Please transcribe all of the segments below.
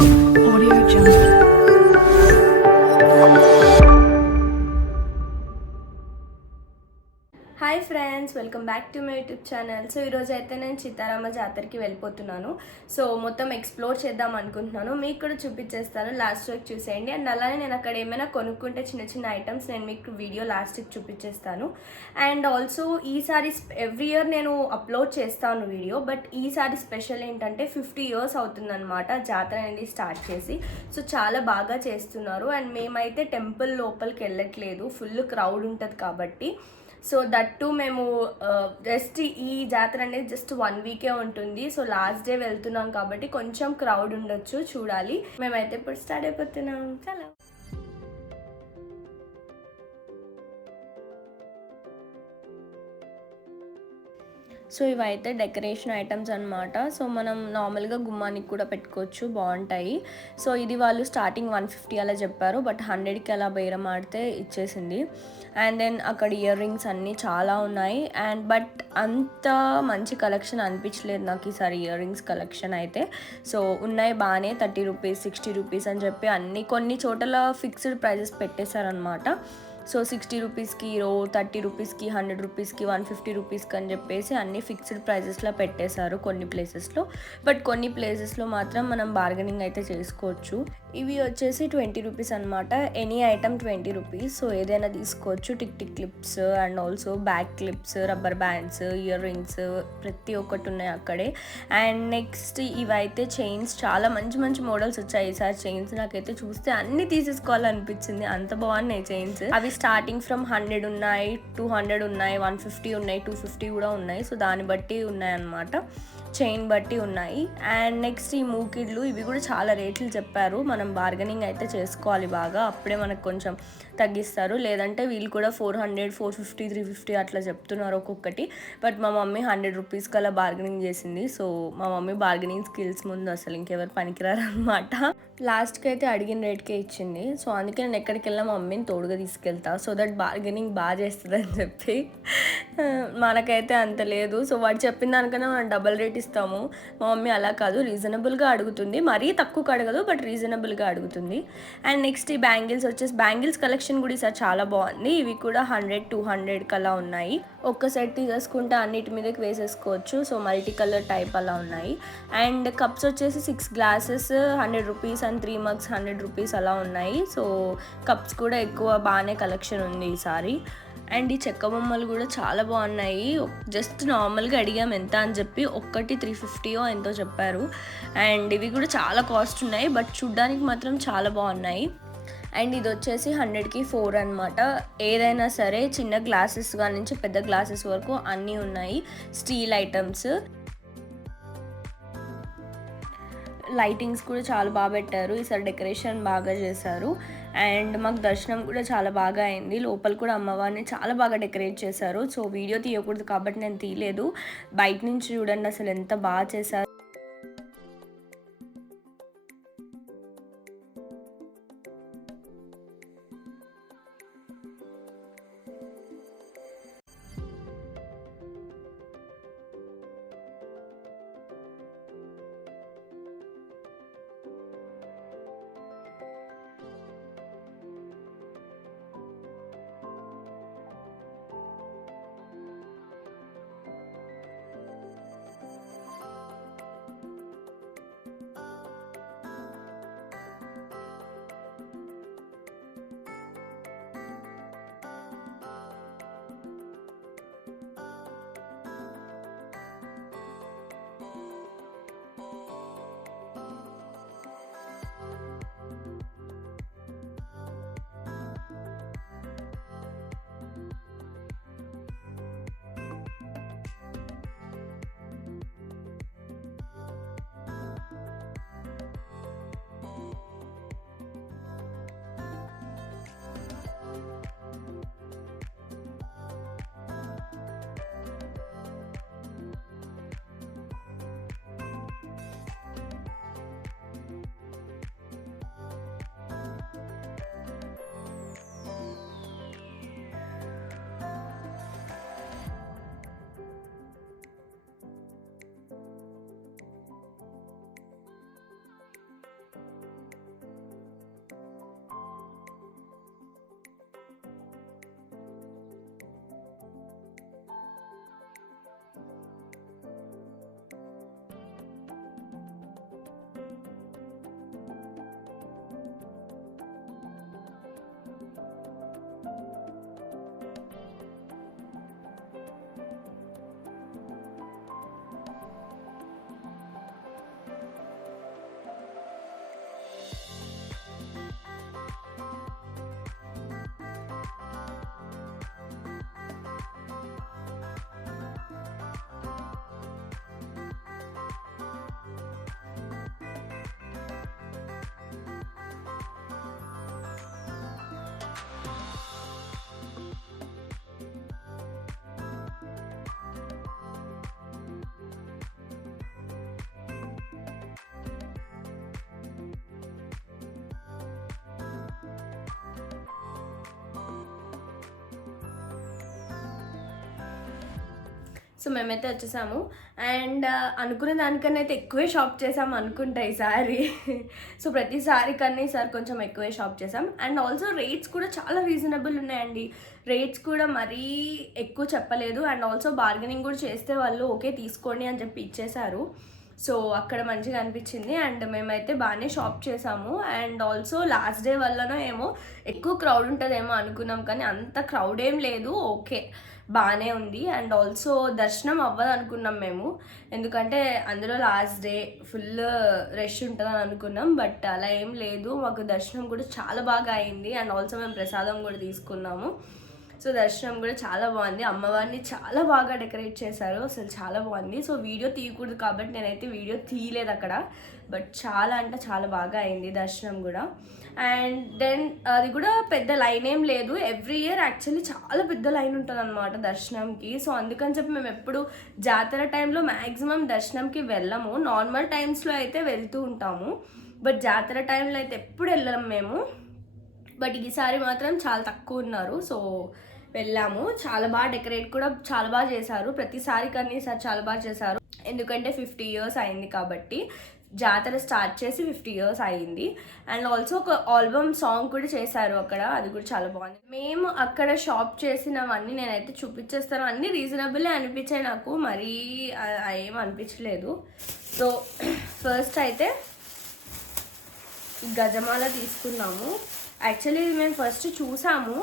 Audio Jungle. Hi friends, welcome back to my YouTube channel. So ఈరోజు అయితే నేను సీతారామ జాతరకి వెళ్ళిపోతున్నాను. సో మొత్తం ఎక్స్ప్లోర్ చేద్దాం అనుకుంటున్నాను. మీకు కూడా చూపించేస్తాను, లాస్ట్ వరకు చూసేయండి. అండ్ అలానే నేను అక్కడ ఏమైనా కొనుక్కుంటే చిన్న చిన్న ఐటమ్స్ నేను మీకు వీడియో లాస్ట్కి చూపించేస్తాను. అండ్ ఆల్సో ఈసారి ఎవ్రీ ఇయర్ నేను అప్లోడ్ చేస్తాను వీడియో, బట్ ఈసారి స్పెషల్ ఏంటంటే 50 years అవుతుందన్నమాట జాతర అనేది స్టార్ట్ చేసి. సో చాలా బాగా చేస్తున్నారు. అండ్ మేమైతే టెంపుల్ లోపలికి వెళ్ళట్లేదు, ఫుల్ క్రౌడ్ ఉంటుంది కాబట్టి. సో దట్టు మేము జస్ట్ ఈ జాతర అనేది జస్ట్ 1 వీకే ఉంటుంది. సో లాస్ట్ డే వెళ్తున్నాం కాబట్టి కొంచెం క్రౌడ్ ఉండొచ్చు, చూడాలి. మేమైతే ఇప్పుడు స్టార్ట్ అయిపోతున్నాం. చాలా సో ఇవైతే డెకరేషన్ ఐటమ్స్ అనమాట. సో మనం నార్మల్గా గుమ్మానికి కూడా పెట్టుకోవచ్చు, బాగుంటాయి. సో ఇది వాళ్ళు స్టార్టింగ్ 150 అలా చెప్పారు, బట్ 100కి అలా బేరం ఆడితే ఇచ్చేసింది. అండ్ దెన్ అక్కడ ఇయర్ రింగ్స్ అన్నీ చాలా ఉన్నాయి. అండ్ బట్ అంత మంచి కలెక్షన్ అనిపించలేదు నాకు ఈసారి ఇయర్ రింగ్స్ కలెక్షన్ అయితే. సో ఉన్నాయి బాగానే, 30 రూపీస్ 60 రూపీస్ అని చెప్పి అన్ని కొన్ని చోట్ల ఫిక్స్డ్ ప్రైజెస్ పెట్టేశారనమాట. సో 60 రూపీస్కి 30 రూపీస్కి 100 రూపీస్కి 150 రూపీస్కి అని చెప్పేసి అన్ని ఫిక్స్డ్ ప్రైజెస్లో పెట్టేశారు కొన్ని ప్లేసెస్లో. బట్ కొన్ని ప్లేసెస్లో మాత్రం మనం బార్గెనింగ్ అయితే చేసుకోవచ్చు. ఇవి వచ్చేసి 20 రూపీస్ అనమాట. Any item 20 rupees. సో ఏదైనా తీసుకోవచ్చు. Tick clips and also back clips, rubber bands, ear rings ప్రతి ఒక్కటి ఉన్నాయి అక్కడే. అండ్ నెక్స్ట్ ఇవైతే చైన్స్, చాలా మంచి మంచి మోడల్స్ వచ్చాయి ఈసారి చైన్స్. నాకైతే చూస్తే అన్ని తీసేసుకోవాలనిపించింది, అంత బాగున్నాయి చైన్స్. అవి స్టార్టింగ్ ఫ్రమ్ 100 ఉన్నాయి, 200 ఉన్నాయి, 150 ఉన్నాయి, 250 కూడా ఉన్నాయి. సో దాన్ని బట్టి ఉన్నాయి అన్నమాట, చైన్ బట్టి ఉన్నాయి. అండ్ నెక్స్ట్ ఈ మూకిడ్లు, ఇవి కూడా చాలా రేట్లు చెప్పారు. మనం బార్గెనింగ్ అయితే చేసుకోవాలి బాగా, అప్పుడే మనకు కొంచెం తగ్గిస్తారు. లేదంటే వీళ్ళు కూడా 400, 450, 350 అట్లా చెప్తున్నారు ఒక్కొక్కటి. బట్ మా మమ్మీ 100 రూపీస్కి అలా బార్గెనింగ్ చేసింది. సో మా మమ్మీ బార్గెనింగ్ స్కిల్స్ ముందు అసలు ఇంకెవరు పనికిరారు అనమాట. లాస్ట్కి అయితే అడిగిన రేట్కే ఇచ్చింది. సో అందుకే నేను ఎక్కడికి వెళ్ళినా మా మమ్మీని తోడుగా తీసుకెళ్తా, సో దట్ బార్గెనింగ్ బాగా చేస్తుంది అని చెప్పి. మనకైతే అంత లేదు. సో వాడు చెప్పిన దానికన్నా మనం డబల్ రేట్ ఇస్తాము. మా మమ్మీ అలా కాదు, రీజనబుల్గా అడుగుతుంది. మరీ తక్కువకి అడగదు, బట్ రీజనబుల్గా అడుగుతుంది. అండ్ నెక్స్ట్ ఈ బ్యాంగిల్స్ వచ్చేసి, బ్యాంగిల్స్ కలెక్షన్ కూడా ఈసారి చాలా బాగుంది. ఇవి కూడా 100, 200 అలా ఉన్నాయి. ఒక్క సెట్ తీసేసుకుంటే అన్నిటి మీదకి వేసేసుకోవచ్చు. సో మల్టీ కలర్ టైప్ అలా ఉన్నాయి. అండ్ కప్స్ వచ్చేసి 6 glasses 100 rupees and 3 mugs 100 rupees అలా ఉన్నాయి. సో కప్స్ కూడా ఎక్కువ బాగానే కలెక్షన్ ఉంది ఈసారి. అండ్ ఈ చెక్క బొమ్మలు కూడా చాలా బాగున్నాయి. జస్ట్ నార్మల్గా అడిగాం ఎంత అని చెప్పి, ఒక్కటి 350 ఎంతో చెప్పారు. అండ్ ఇవి కూడా చాలా కాస్ట్ ఉన్నాయి, బట్ చూడ్డానికి మాత్రం చాలా బాగున్నాయి. అండ్ ఇది వచ్చేసి 100కి 4 అనమాట. ఏదైనా సరే చిన్న గ్లాసెస్ నుంచి పెద్ద గ్లాసెస్ వరకు అన్నీ ఉన్నాయి. స్టీల్ ఐటమ్స్, లైటింగ్స్ కూడా చాలా బాగా పెట్టారు. ఈసారి డెకరేషన్ బాగా చేశారు. అండ్ మాకు దర్శనం కూడా చాలా బాగా అయింది. లోపల కూడా అమ్మవారిని చాలా బాగా డెకరేట్ చేశారు. సో వీడియో తీయకూడదు కాబట్టి నేను తీయలేదు. బయట నుంచి చూడండి అసలు ఎంత బాగా చేశారు. సో మేమైతే వచ్చేసాము. అండ్ అనుకునే దానికన్నా అయితే ఎక్కువే షాప్ చేసాము అనుకుంటా ఈసారి. సో ప్రతిసారి కన్నా ఈసారి కొంచెం ఎక్కువే షాప్ చేసాం. అండ్ ఆల్సో రేట్స్ కూడా చాలా రీజనబుల్ ఉన్నాయండి. రేట్స్ కూడా మరీ ఎక్కువ చెప్పలేదు. అండ్ ఆల్సో బార్గెనింగ్ కూడా చేస్తే వాళ్ళు ఓకే తీసుకోండి అని చెప్పి ఇచ్చేశారు. సో అక్కడ మంచిగా అనిపించింది. అండ్ మేమైతే బాగానే షాప్ చేసాము. అండ్ ఆల్సో లాస్ట్ డే వల్లనో ఏమో ఎక్కువ క్రౌడ్ ఉంటుందేమో అనుకున్నాం, కానీ అంత క్రౌడ్ ఏం లేదు, ఓకే బాగానే ఉంది. అండ్ ఆల్సో దర్శనం అవ్వదు అనుకున్నాం మేము, ఎందుకంటే అందులో లాస్ట్ డే ఫుల్ రష్ ఉంటుందని అనుకున్నాం. బట్ అలా ఏం లేదు, మాకు దర్శనం కూడా చాలా బాగా అయింది. అండ్ ఆల్సో మేము ప్రసాదం కూడా తీసుకున్నాము. సో దర్శనం కూడా చాలా బాగుంది. అమ్మవారిని చాలా బాగా డెకరేట్ చేశారు, అసలు చాలా బాగుంది. సో వీడియో తీయకూడదు కాబట్టి నేనైతే వీడియో తీయలేదు అక్కడ, బట్ చాలా అంటే చాలా బాగా అయింది దర్శనం కూడా. అండ్ దెన్ అది కూడా పెద్ద లైన్ ఏం లేదు. ఎవ్రీ ఇయర్ యాక్చువల్లీ చాలా పెద్ద లైన్ ఉంటుంది అనమాట దర్శనంకి. సో అందుకని చెప్పి మేము ఎప్పుడు జాతర టైంలో మ్యాక్సిమం దర్శనంకి వెళ్ళము. నార్మల్ టైమ్స్లో అయితే వెళ్తూ ఉంటాము, బట్ జాతర టైంలో అయితే ఎప్పుడు వెళ్ళాము మేము. బట్ ఈసారి మాత్రం చాలా తక్కువ ఉన్నారు, సో వెళ్ళాము. చాలా బాగా డెకరేట్ కూడా చాలా బాగా చేశారు. ప్రతిసారి కన్నా ఈసారి చాలా బాగా చేశారు, ఎందుకంటే 50 years అయింది కాబట్టి. జాతర స్టార్ట్ చేసి 50 years అయింది. అండ్ ఆల్సో ఒక ఆల్బమ్ సాంగ్ కూడా చేశారు అక్కడ, అది కూడా చాలా బాగుంది. మేము అక్కడ షాప్ చేసినవన్నీ నేనైతే చూపించేస్తాను. అన్నీ రీజనబుల్లే అనిపించాయి నాకు, మరీ ఏం అనిపించలేదు. సో ఫస్ట్ అయితే గజమాల తీసుకున్నాము. యాక్చువల్లీ మేము ఫస్ట్ చూసాము,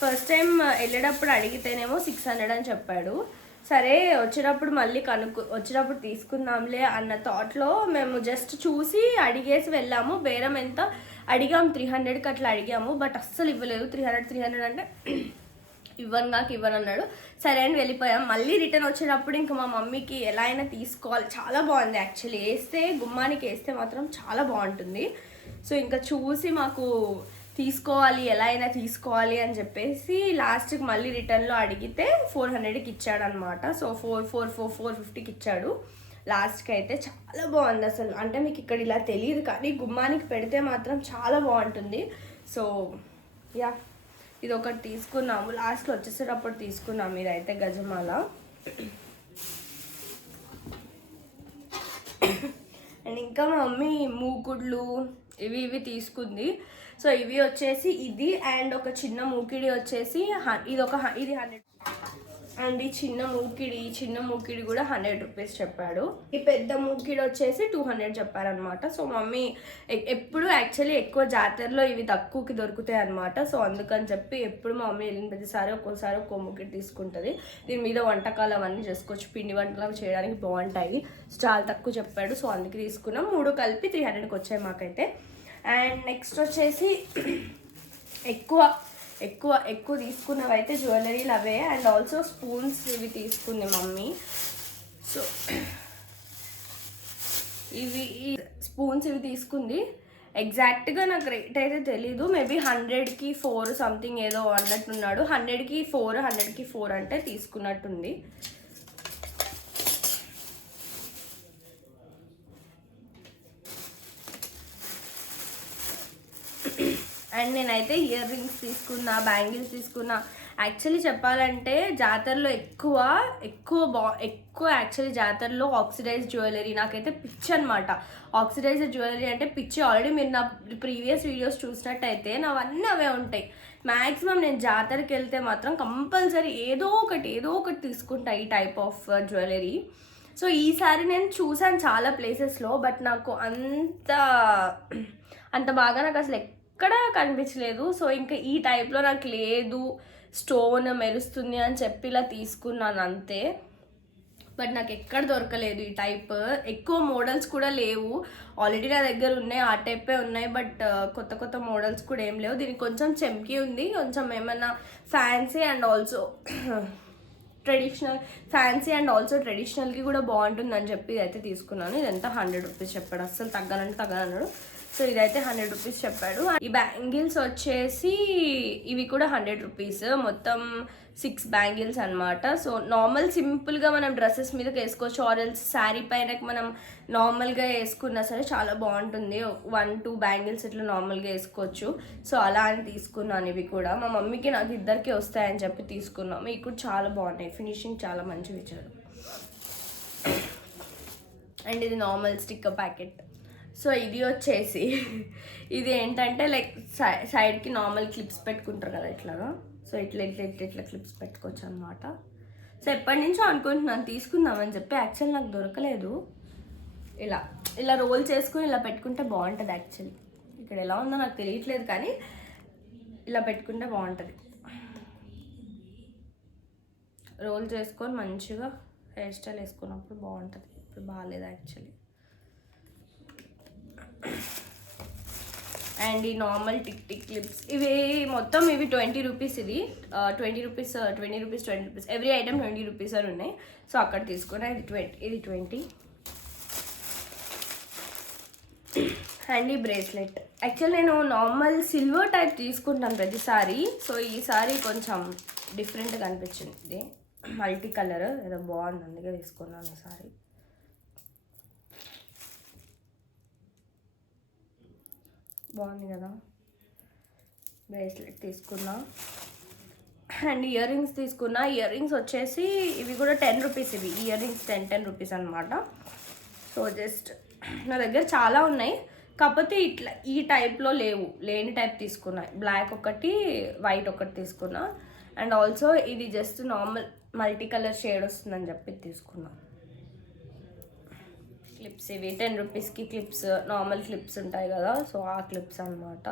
ఫస్ట్ టైం వెళ్ళేటప్పుడు అడిగితేనేమో 600 అని చెప్పాడు. సరే వచ్చేటప్పుడు మళ్ళీ వచ్చేటప్పుడు తీసుకుందాంలే అన్న థాట్లో మేము జస్ట్ చూసి అడిగేసి వెళ్ళాము. బేరం ఎంత అడిగాము, 300కి అట్లా అడిగాము, బట్ అస్సలు ఇవ్వలేదు. 300 అంటే ఇవ్వను అన్నాడు. సరే అని వెళ్ళిపోయాం. మళ్ళీ రిటర్న్ వచ్చేటప్పుడు ఇంకా మా మమ్మీకి ఎలా అయినా తీసుకోవాలి, చాలా బాగుంది యాక్చువల్లీ. వేస్తే గుమ్మానికి వేస్తే మాత్రం చాలా బాగుంటుంది. సో ఇంకా చూసి మాకు తీసుకోవాలి, ఎలా అయినా తీసుకోవాలి అని చెప్పేసి లాస్ట్కి మళ్ళీ రిటర్న్లో అడిగితే 400కి ఇచ్చాడు అనమాట. సో 450కి ఇచ్చాడు లాస్ట్కి. అయితే చాలా బాగుంది అసలు. అంటే మీకు ఇక్కడ ఇలా తెలియదు, కానీ గుమ్మానికి పెడితే మాత్రం చాలా బాగుంటుంది. సో యా, ఇది ఒకటి తీసుకున్నాము. లాస్ట్లో వచ్చేసేటప్పుడు తీసుకున్నాము ఇదైతే గజమాల. అండ్ ఇంకా మా మమ్మీ మూకుడ్లు ఇవి తీసుకుంది. సో ఇవి వచ్చేసి ఇది అండ్ ఒక చిన్న మూకిడి వచ్చేసి ఇది 100. అండ్ ఈ చిన్న మూకిడి కూడా 100 రూపీస్ చెప్పాడు. ఈ పెద్ద మూకిడి వచ్చేసి 200 చెప్పారనమాట. సో మమ్మీ ఎప్పుడు యాక్చువల్లీ ఎక్కువ జాతరలో ఇవి తక్కువకి దొరుకుతాయి అనమాట. సో అందుకని చెప్పి ఎప్పుడు మా మమ్మీ వెళ్ళిన ప్రతిసారి ఒక్కోసారి ఒక్కో మూకిడి తీసుకుంటుంది. దీని మీద వంటకాలు అవన్నీ చేసుకోవచ్చు, పిండి వంటలు చేయడానికి బాగుంటాయి. చాలా తక్కువ చెప్పాడు, సో అందుకే తీసుకున్నాం. 3 కలిపి 300కి వచ్చాయి మాకైతే. అండ్ నెక్స్ట్ వచ్చేసి ఎక్కువ తీసుకున్నవి అయితే జ్యువెలరీలు అవే. అండ్ ఆల్సో స్పూన్స్ ఇవి తీసుకుంది మమ్మీ. సో ఇవి స్పూన్స్ ఇవి తీసుకుంది. ఎగ్జాక్ట్గా నాకు రేట్ అయితే తెలీదు, మేబీ 100కి 4 సంథింగ్ ఏదో అన్నట్టున్నాడు. 100కి 4 అంటే తీసుకున్నట్టుంది. అండ్ నేనైతే ఇయర్ రింగ్స్ తీసుకున్నా, బ్యాంగిల్స్ తీసుకున్నా. యాక్చువల్లీ చెప్పాలంటే జాతరలో ఎక్కువ యాక్చువల్లీ జాతరలో ఆక్సిడైజ్ జ్యువెలరీ నాకైతే పిచ్చి అనమాట. ఆక్సిడైజ్ జ్యువెలరీ అంటే పిచ్చి. ఆల్రెడీ మీరు నా ప్రీవియస్ వీడియోస్ చూసినట్టయితే నావన్నీ అవే ఉంటాయి. మ్యాక్సిమం నేను జాతరకి వెళ్తే మాత్రం కంపల్సరీ ఏదో ఒకటి తీసుకుంటా ఈ టైప్ ఆఫ్ జ్యువెలరీ. సో ఈసారి నేను చూసాను చాలా ప్లేసెస్లో, బట్ నాకు అంత బాగా నాకు అసలు ఎక్కడ కనిపించలేదు. సో ఇంకా ఈ టైప్లో నాకు లేదు, స్టోన్ మెరుస్తుంది అని చెప్పి ఇలా తీసుకున్నాను అంతే. బట్ నాకు ఎక్కడ దొరకలేదు ఈ టైప్. ఎక్కువ మోడల్స్ కూడా లేవు. ఆల్రెడీ నా దగ్గర ఉన్నాయి, ఆ టైపే ఉన్నాయి. బట్ కొత్త మోడల్స్ కూడా ఏం లేవు. దీనికి కొంచెం చెంకి ఉంది, కొంచెం ఏమన్నా ఫ్యాన్సీ అండ్ ఆల్సో ట్రెడిషనల్కి కూడా బాగుంటుందని చెప్పి ఇదైతే తీసుకున్నాను. ఇదంతా 100 రూపీస్ చెప్పాడు, అస్సలు తగ్గనన్నాడు. సో ఇదైతే 100 రూపీస్ చెప్పాడు. ఈ బ్యాంగిల్స్ వచ్చేసి ఇవి కూడా 100 రూపీస్, మొత్తం 6 బ్యాంగిల్స్ అనమాట. సో నార్మల్ సింపుల్గా మనం డ్రెస్సెస్ మీదకి వేసుకోవచ్చు, ఆరెల్స్ శారీ పైన మనం నార్మల్గా వేసుకున్నా సరే చాలా బాగుంటుంది. 1-2 బ్యాంగిల్స్ ఇట్లా నార్మల్గా వేసుకోవచ్చు. సో అలా అని తీసుకున్నాను. ఇవి కూడా మా మమ్మీకి నాకు ఇద్దరికి వస్తాయని చెప్పి తీసుకున్నాము. ఇవి కూడా చాలా బాగున్నాయి, ఫినిషింగ్ చాలా మంచిగా ఇచ్చారు. అండ్ ఇది నార్మల్ స్టిక్కర్ ప్యాకెట్. సో ఇది వచ్చేసి ఇది ఏంటంటే లైక్ సైడ్కి నార్మల్ క్లిప్స్ పెట్టుకుంటారు కదా ఇట్లాగా. సో ఇట్లా ఇట్లా ఇట్లా ఇట్లా క్లిప్స్ పెట్టుకోవచ్చు అనమాట. సో ఎప్పటి నుంచో అనుకుంటున్నాను తీసుకుందామని చెప్పి, యాక్చువల్ నాకు దొరకలేదు. ఇలా ఇలా రోల్ చేసుకుని ఇలా పెట్టుకుంటే బాగుంటుంది. యాక్చువల్లీ ఇక్కడ ఎలా ఉందో నాకు తెలియట్లేదు, కానీ ఇలా పెట్టుకుంటే బాగుంటుంది. రోల్ చేసుకొని మంచిగా హెయిర్ స్టైల్ వేసుకున్నప్పుడు బాగుంటుంది. ఇప్పుడు బాగాలేదు యాక్చువల్లీ. అండ్ ఈ నార్మల్ టిక్ టిక్ క్లిప్స్ ఇవి మొత్తం ఇవి 20 రూపీస్. ఇది 20 రూపీస్ ఎవ్రీ ఐటమ్ 20 రూపీస్ అని ఉన్నాయి. సో అక్కడ తీసుకున్నా. ఇది 20. అండ్ ఈ బ్రేస్లెట్ యాక్చువల్ నేను నార్మల్ సిల్వర్ టైప్ తీసుకుంటాను ప్రతిసారి. సో ఈసారి కొంచెం డిఫరెంట్గా అనిపించింది. ఇది మల్టీ కలర్ ఏదో బాగుంది, అందుకే తీసుకున్నాను ఈసారి. బాగుంది కదా బ్రేస్లెట్ తీసుకున్నా. అండ్ ఇయర్ రింగ్స్ తీసుకున్నా. ఇయర్ రింగ్స్ వచ్చేసి ఇవి కూడా 10 రూపీస్. ఇవి ఇయర్ రింగ్స్ 10 రూపీస్ అనమాట. సో జస్ట్ నా దగ్గర చాలా ఉన్నాయి, కాకపోతే ఇట్లా ఈ టైప్లో లేని టైప్ తీసుకున్నా. బ్లాక్ ఒకటి, వైట్ ఒకటి తీసుకున్నా. అండ్ ఆల్సో ఇది just normal multi colour shade వస్తుందని చెప్పి తీసుకున్నా. క్లిప్స్ ఇవి 10 రూపీస్కి క్లిప్స్, నార్మల్ క్లిప్స్ ఉంటాయి కదా, సో ఆ క్లిప్స్ అనమాట.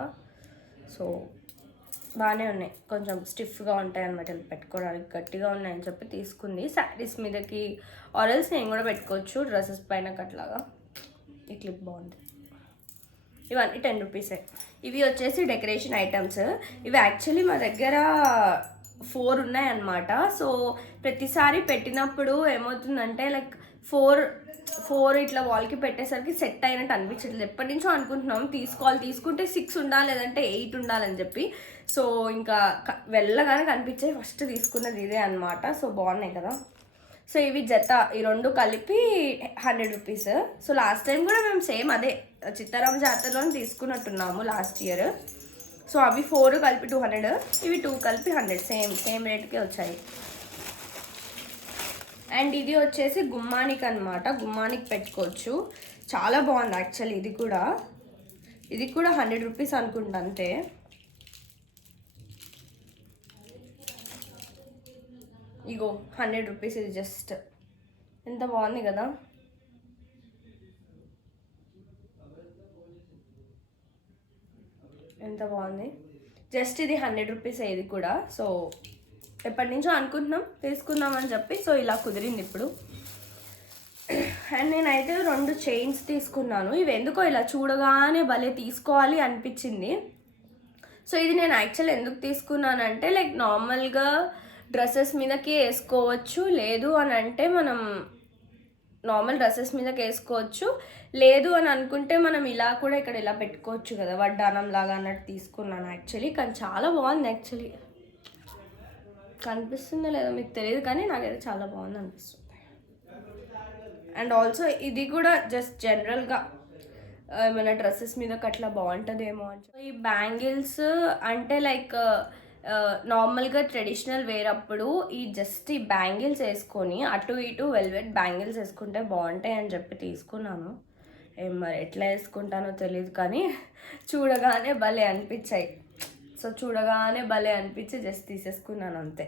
సో బాగానే ఉన్నాయి, కొంచెం స్టిఫ్గా ఉంటాయి అనమాట, పెట్టుకోవడానికి గట్టిగా ఉన్నాయని చెప్పి తీసుకుంది. శారీస్ మీదకి ఆరల్స్ నేను కూడా పెట్టుకోవచ్చు, డ్రెస్సెస్ పైన అట్లాగా. ఈ క్లిప్ బాగుంది. ఇవన్నీ 10 రూపీసే. ఇవి వచ్చేసి డెకరేషన్ ఐటమ్స్. ఇవి యాక్చువల్లీ మా దగ్గర 4 ఉన్నాయన్నమాట. సో ప్రతిసారి పెట్టినప్పుడు ఏమవుతుందంటే లైక్ 4 ఇట్లా వాల్కి పెట్టేసరికి సెట్ అయినట్టు అనిపించట్లేదు. ఎప్పటి నుంచో అనుకుంటున్నాం తీసుకుంటే 6 ఉండాలి లేదంటే 8 ఉండాలని చెప్పి. సో ఇంకా వెళ్ళగానే కనిపించే ఫస్ట్ తీసుకున్నది ఇదే అనమాట. సో బాగున్నాయి కదా. సో ఇవి జత, ఈ 2 కలిపి 100 రూపీస్. సో లాస్ట్ టైం కూడా మేము సేమ్ అదే చిత్తారాం జాతరలోనే తీసుకున్నట్టున్నాము లాస్ట్ ఇయర్. సో అవి 4 కలిపి 200, ఇవి 2 కలిపి 100, సేమ్ రేట్కే వచ్చాయి. అండ్ ఇది వచ్చేసి గుమ్మానికి అనమాట, గుమ్మానికి పెట్టుకోవచ్చు. చాలా బాగుంది యాక్చువల్లీ. ఇది కూడా 100 రూపీస్ అనుకుంటా అంతే. ఇగో 100 రూపీస్. ఇది జస్ట్ ఎంత బాగుంది కదా. ఎంత బాగుంది. జస్ట్ ఇది 100 రూపీస్ ఇది కూడా. సో ఎప్పటి నుంచో అనుకుంటున్నాం తీసుకుందామని చెప్పి, సో ఇలా కుదిరింది ఇప్పుడు. అండ్ నేనైతే 2 చైన్స్ తీసుకున్నాను. ఇవి ఎందుకో ఇలా చూడగానే భలే తీసుకోవాలి అనిపించింది. సో ఇది నేను యాక్చువల్ ఎందుకు తీసుకున్నానంటే లైక్ నార్మల్గా డ్రెస్సెస్ మీదకి వేసుకోవచ్చు, లేదు అని అంటే మనం నార్మల్ డ్రెస్సెస్ మీదకి వేసుకోవచ్చు, లేదు అని అనుకుంటే మనం ఇలా కూడా ఇక్కడ ఇలా పెట్టుకోవచ్చు కదా, వడ్డానం లాగా అన్నట్టు తీసుకున్నాను యాక్చువల్లీ. కానీ చాలా బాగుంది యాక్చువల్లీ. కనిపిస్తుందో లేదో మీకు తెలియదు, కానీ నాకైతే చాలా బాగుంది అనిపిస్తుంది. అండ్ ఆల్సో ఇది కూడా జస్ట్ జనరల్గా ఏమైనా డ్రెస్సెస్ మీదకి అట్లా బాగుంటుందేమో అని. ఈ బ్యాంగిల్స్ అంటే లైక్ నార్మల్గా ట్రెడిషనల్ వేర్ అప్పుడు ఈ బ్యాంగిల్స్ వేసుకొని అటు ఇటు వెల్వెట్ బ్యాంగిల్స్ వేసుకుంటే బాగుంటాయి అని చెప్పి తీసుకున్నాను. మరి ఎట్లా వేసుకుంటానో తెలియదు, కానీ చూడగానే భలే అనిపించాయి. సో చూడగానే భలే అనిపించి జస్ట్ తీసేసుకున్నాను అంతే.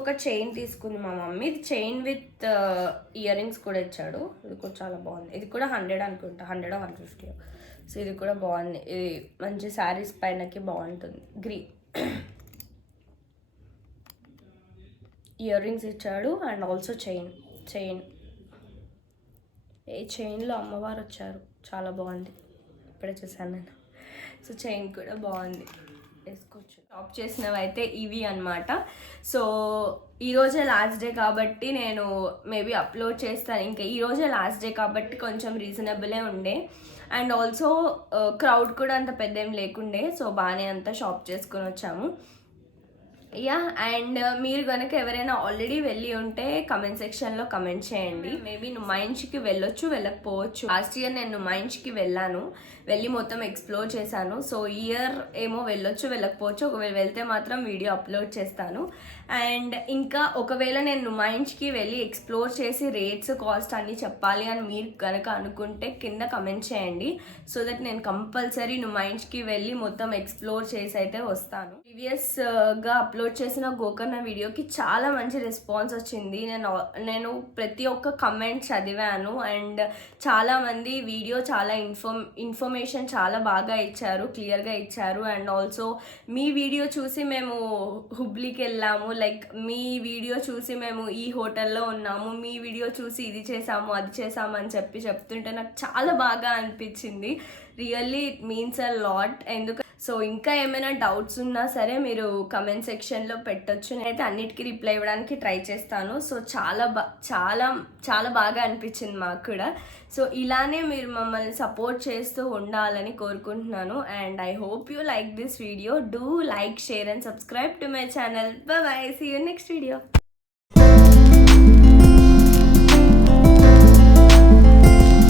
ఒక చైన్ తీసుకుంది మా మమ్మీ. ఇది చైన్ విత్ ఇయర్ రింగ్స్ కూడా ఇచ్చాడు. ఇది కూడా చాలా బాగుంది. ఇది కూడా 100 అనుకుంటా, 100 or 150. సో ఇది కూడా బాగుంది. ఇది మంచి శారీస్ పైనకి బాగుంటుంది. ఇయర్ రింగ్స్ ఇచ్చాడు అండ్ ఆల్సో చైన్. ఏ చైన్లో అమ్మవారు వచ్చారు, చాలా బాగుంది. ఇప్పుడే చూసాను నేను. సో చైన్ కూడా బాగుంది, వేసుకోవచ్చు. షాప్ చేసినవి అయితే ఇవి అనమాట. సో ఈరోజే లాస్ట్ డే కాబట్టి నేను మేబీ అప్లోడ్ చేస్తాను. ఇంకా ఈరోజే లాస్ట్ డే కాబట్టి కొంచెం రీజనబులే ఉండే. అండ్ ఆల్సో క్రౌడ్ కూడా అంత పెద్ద ఏం లేకుండే. సో బాగానే అంతా షాప్ చేసుకొని వచ్చాము. యా అండ్ మీరు కనుక ఎవరైనా ఆల్రెడీ వెళ్ళి ఉంటే కమెంట్ సెక్షన్లో కమెంట్ చేయండి. మేబీ నుమాయిన్షికి వెళ్ళొచ్చు, వెళ్ళకపోవచ్చు. లాస్ట్ ఇయర్ నేను నుమాయిన్షికి వెళ్ళాను, వెళ్ళి మొత్తం ఎక్స్ప్లోర్ చేశాను. సో ఈ ఇయర్ ఏమో వెళ్ళొచ్చు, వెళ్ళకపోవచ్చు. ఒకవేళ వెళ్తే మాత్రం వీడియో అప్లోడ్ చేస్తాను. అండ్ ఇంకా ఒకవేళ నేను నుమాయిన్షికి వెళ్ళి ఎక్స్ప్లోర్ చేసి రేట్స్, కాస్ట్ అన్నీ చెప్పాలి అని మీరు కనుక అనుకుంటే కింద కమెంట్ చేయండి. సో దట్ నేను కంపల్సరీ నుమాయిన్షికి వెళ్ళి మొత్తం ఎక్స్ప్లోర్ చేసి అయితే వస్తాను. ప్రీవియస్గా అప్లోడ్ చేసిన గోకర్ణ వీడియోకి చాలా మంచి రెస్పాన్స్ వచ్చింది. నేను ప్రతి ఒక్క కమెంట్ చదివాను అండ్ చాలామంది వీడియో చాలా ఇన్ఫర్మేషన్ చాలా బాగా ఇచ్చారు, క్లియర్గా ఇచ్చారు. అండ్ ఆల్సో మీ వీడియో చూసి మేము హుబ్లీకి వెళ్ళాము, లైక్ మీ వీడియో చూసి మేము ఈ హోటల్లో ఉన్నాము, మీ వీడియో చూసి ఇది చేసాము, అది చేసాము అని చెప్తుంటే నాకు చాలా బాగా అనిపించింది. Really it means a lot. So ఇంకా ఏమైనా డౌట్స్ ఉన్నా సరే మీరు కమెంట్ సెక్షన్లో పెట్టొచ్చు. నేనైతే అన్నిటికీ రిప్లై ఇవ్వడానికి ట్రై చేస్తాను. సో చాలా బాగా అనిపించింది మాకు కూడా. సో ఇలానే మీరు మమ్మల్ని సపోర్ట్ చేస్తూ ఉండాలని కోరుకుంటున్నాను. And I hope you like this video. Do like, share and subscribe to my channel. Bye bye, see you next video.